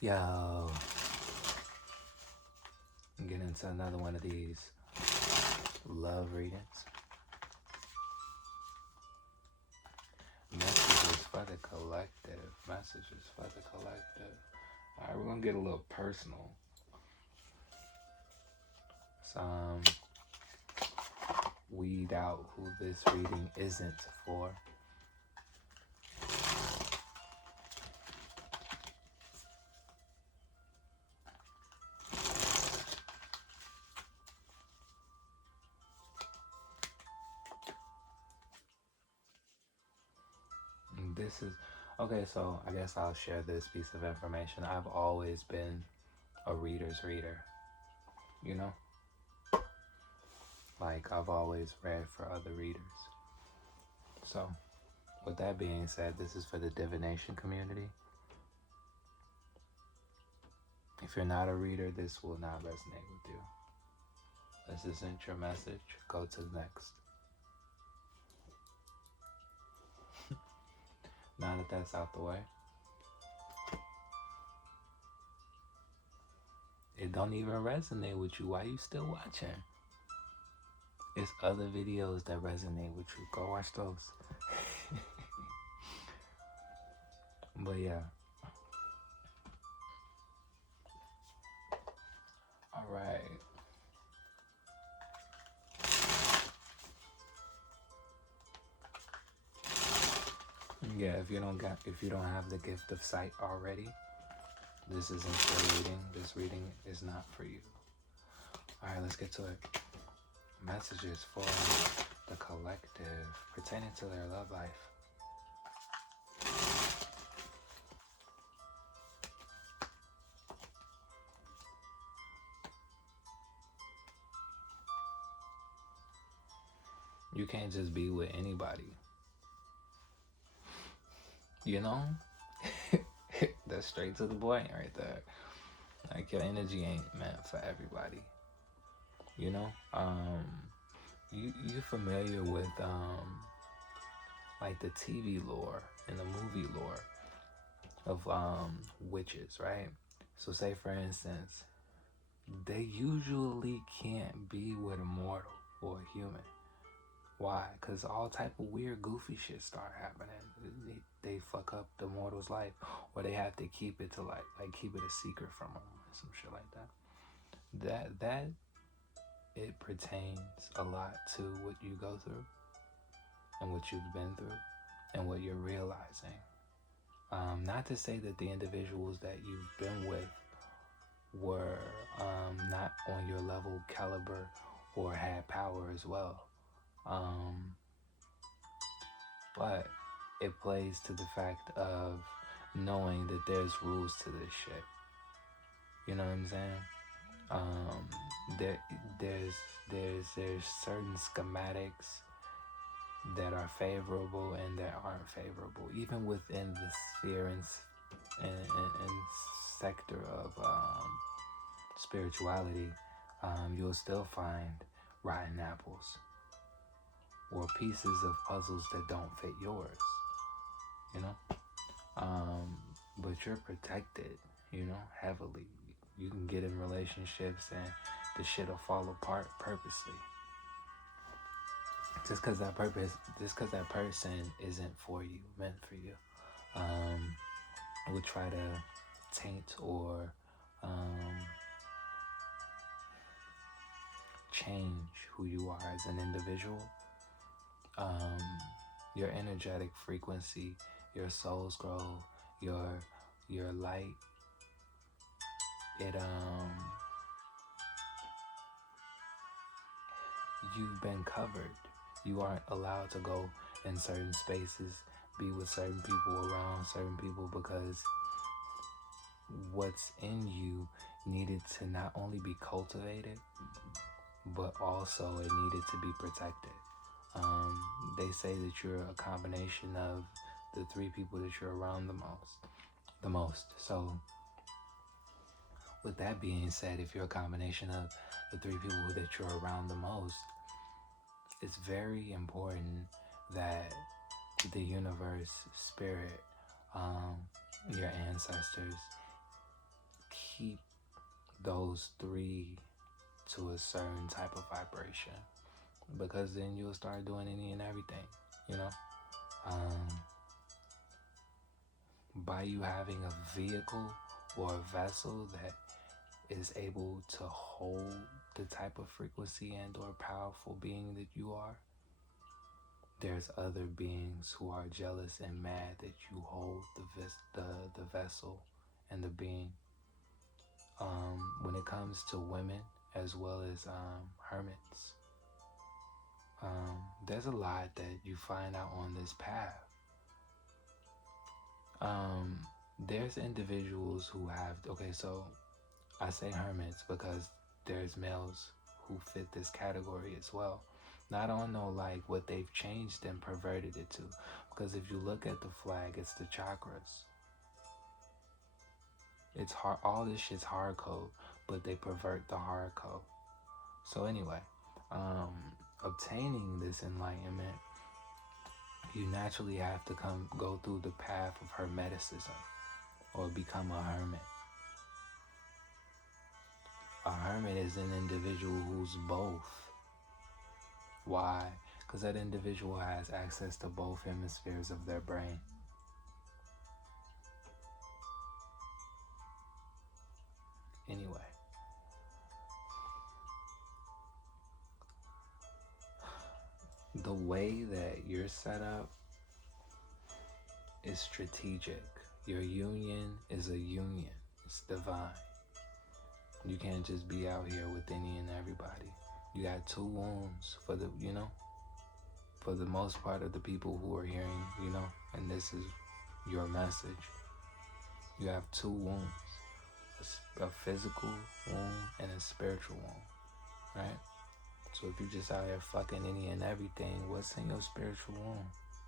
Yo, I'm getting into another one of these love readings. Messages for the collective. Messages for the collective. Alright, we're gonna get a little personal. Some weed out who this reading isn't for. This is okay, so I guess I'll share this piece of information. I've always been a reader's reader, you know? Like, I've always read for other readers. So, with that being said, this is for the divination community. If you're not a reader, this will not resonate with you. This isn't your message. Go to the next. Now that that's out the way, it don't even resonate with you. Why you still watching? It's other videos that resonate with you. Go watch those. But yeah. All right. Yeah, if you don't have the gift of sight already, this isn't your reading. This reading is not for you. All right, let's get to it. Messages for the collective pertaining to their love life. You can't just be with anybody. You know? That's straight to the point right there. Like, your energy ain't meant for everybody. You know? You familiar with like the TV lore and the movie lore of witches, right? So say for instance, they usually can't be with a mortal or a human. Why? Because all type of weird, goofy shit start happening. They fuck up the mortal's life, or they have to keep it to like keep it a secret from them, some shit like that. That it pertains a lot to what you go through, and what you've been through, and what you're realizing. Not to say that the individuals that you've been with were not on your level, caliber, or had power as well. But it plays to the fact of knowing that there's rules to this shit. You know what I'm saying? There's certain schematics that are favorable and that aren't favorable, even within the sphere and sector of spirituality. You'll still find rotten apples or pieces of puzzles that don't fit yours, you know? But you're protected, you know, heavily. You can get in relationships and the shit will fall apart purposely. Just because that person isn't for you, meant for you, would try to taint or change who you are as an individual. Your energetic frequency, your soul's growth, your light, it you've been covered. You aren't allowed to go in certain spaces, be with certain people, around certain people, because what's in you needed to not only be cultivated, but also it needed to be protected. They say that you're a combination of the three people that you're around the most. So with that being said, if you're a combination of the three people that you're around the most, it's very important that the universe, spirit, your ancestors keep those three to a certain type of vibration, because then you'll start doing any and everything, you know. By you having a vehicle or a vessel that is able to hold the type of frequency and or powerful being that you are, there's other beings who are jealous and mad that you hold the vessel and the being. When it comes to women as well as hermits, there's a lot that you find out on this path. There's individuals who have, okay, so I say hermits because there's males who fit this category as well. Now, I don't know like what they've changed and perverted it to, because if you look at the flag, it's the chakras. It's hard, all this shit's hard code, but they pervert the hard code. So anyway, obtaining this enlightenment, you naturally have to go through the path of hermeticism or become a hermit. A hermit is an individual who's both. Why? Because that individual has access to both hemispheres of their brain. Anyway, the way that you're set up is strategic. Your union is a union. It's divine. You can't just be out here with any and everybody. You got two wounds for the, you know, for the most part of the people who are hearing, you know, and this is your message. You have two wounds, a physical wound and a spiritual wound, right? So if you're just out here fucking any and everything, what's in your spiritual wound?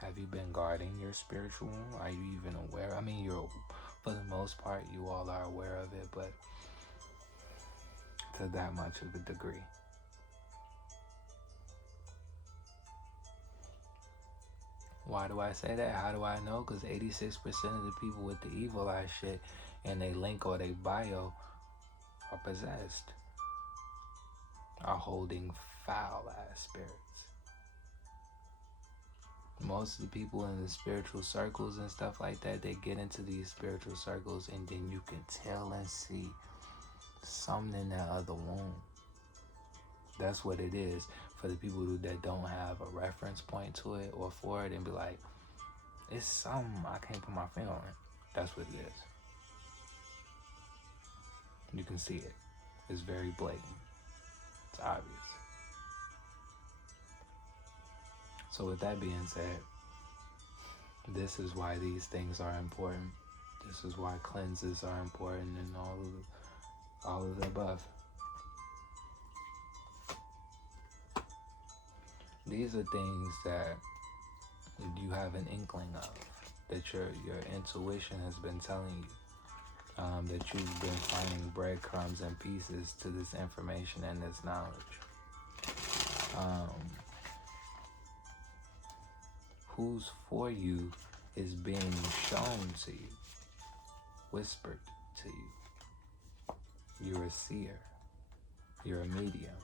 Have you been guarding your spiritual wound? Are you even aware? I mean, for the most part, you all are aware of it, but to that much of a degree. Why do I say that? How do I know? Because 86% of the people with the evil eye shit and they link or they bio are possessed, are holding foul ass spirits. Most of the people in the spiritual circles and stuff like that, they get into these spiritual circles and then you can tell and see something in that other womb. That's what it is. For the people that don't have a reference point to it or for it and be like, it's something, I can't put my finger on it. That's what it is. You can see it. It's very blatant. It's obvious. So with that being said, this is why these things are important. This is why cleanses are important and all of the above. These are things that you have an inkling of, that your intuition has been telling you, that you've been finding breadcrumbs and pieces to this information and this knowledge. Who's for you is being shown to you, whispered to you. You're a seer. You're a medium.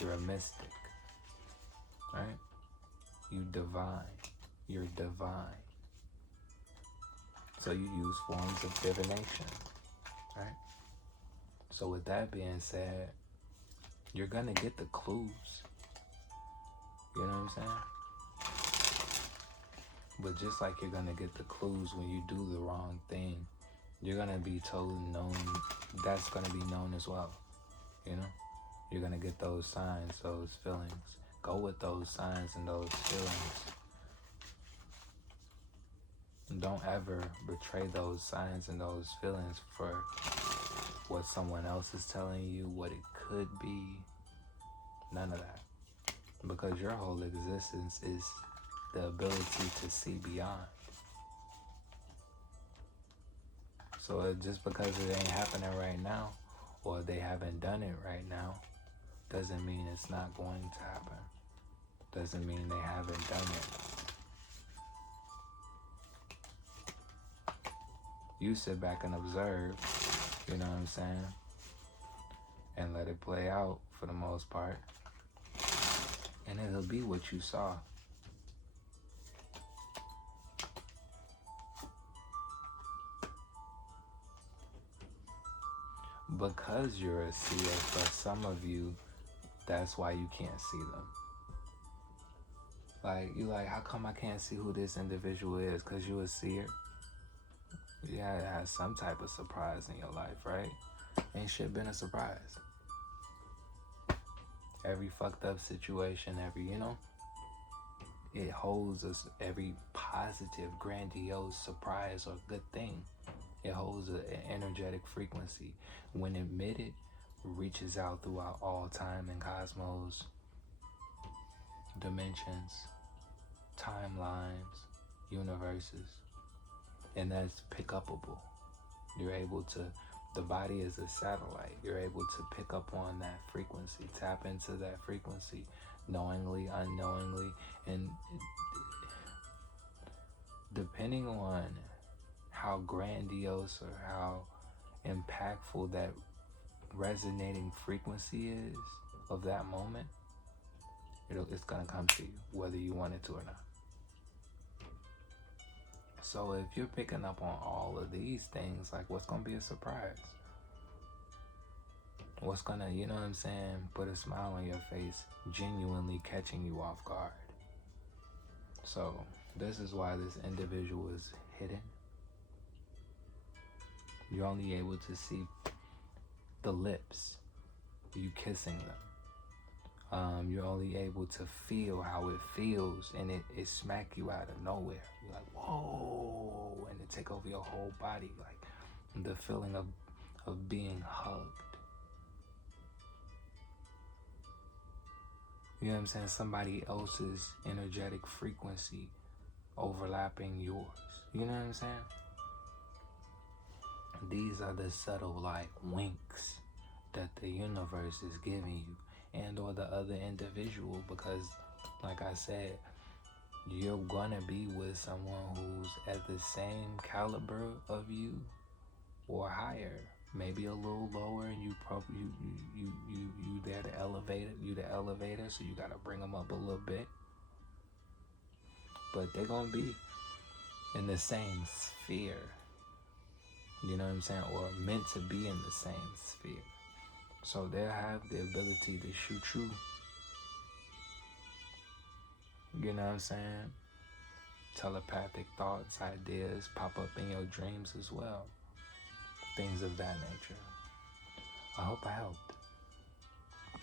You're a mystic. Right? You divine. You're divine. So you use forms of divination. Right? So with that being said, you're gonna get the clues. You know what I'm saying? But just like you're gonna get the clues when you do the wrong thing, you're gonna be told known, that's gonna be known as well. You know? You're gonna get those signs, those feelings. Go with those signs and those feelings. Don't ever betray those signs and those feelings for what someone else is telling you, what it could be. None of that. Because your whole existence is the ability to see beyond. So just because it ain't happening right now, or they haven't done it right now, doesn't mean it's not going to happen. Doesn't mean they haven't done it. You sit back and observe, You know what I'm saying? And let it play out for the most part. And it'll be what you saw. Because you're a seer, for some of you, that's why you can't see them. Like, you like, how come I can't see who this individual is? Because you a seer? Yeah, it has some type of surprise in your life, right? Ain't shit been a surprise. Every fucked up situation, it holds us, every positive, grandiose surprise or good thing. It holds an energetic frequency. When emitted, reaches out throughout all time and cosmos, dimensions, timelines, universes, and that's pick upable. You're able to, the body is a satellite. You're able to pick up on that frequency, tap into that frequency, knowingly, unknowingly, and depending on how grandiose or how impactful that resonating frequency is of that moment, it's gonna come to you, whether you want it to or not. So if you're picking up on all of these things, like, what's gonna be a surprise? What's gonna, you know what I'm saying, put a smile on your face, genuinely catching you off guard? So this is why this individual is hidden. You're only able to see the lips, you kissing them. You're only able to feel how it feels, and it smack you out of nowhere. You're like, whoa, and it take over your whole body, like the feeling of being hugged. You know what I'm saying? Somebody else's energetic frequency overlapping yours. You know what I'm saying? These are the subtle, like, winks that the universe is giving you, and or the other individual, because like I said, you're gonna be with someone who's at the same caliber of you or higher, maybe a little lower, and you there to elevate it. You the elevator, so you gotta bring them up a little bit, but they're gonna be in the same sphere. You know what I'm saying? Or meant to be in the same sphere. So they'll have the ability to shoot you. You know what I'm saying? Telepathic thoughts, ideas pop up in your dreams as well. Things of that nature. I hope I helped.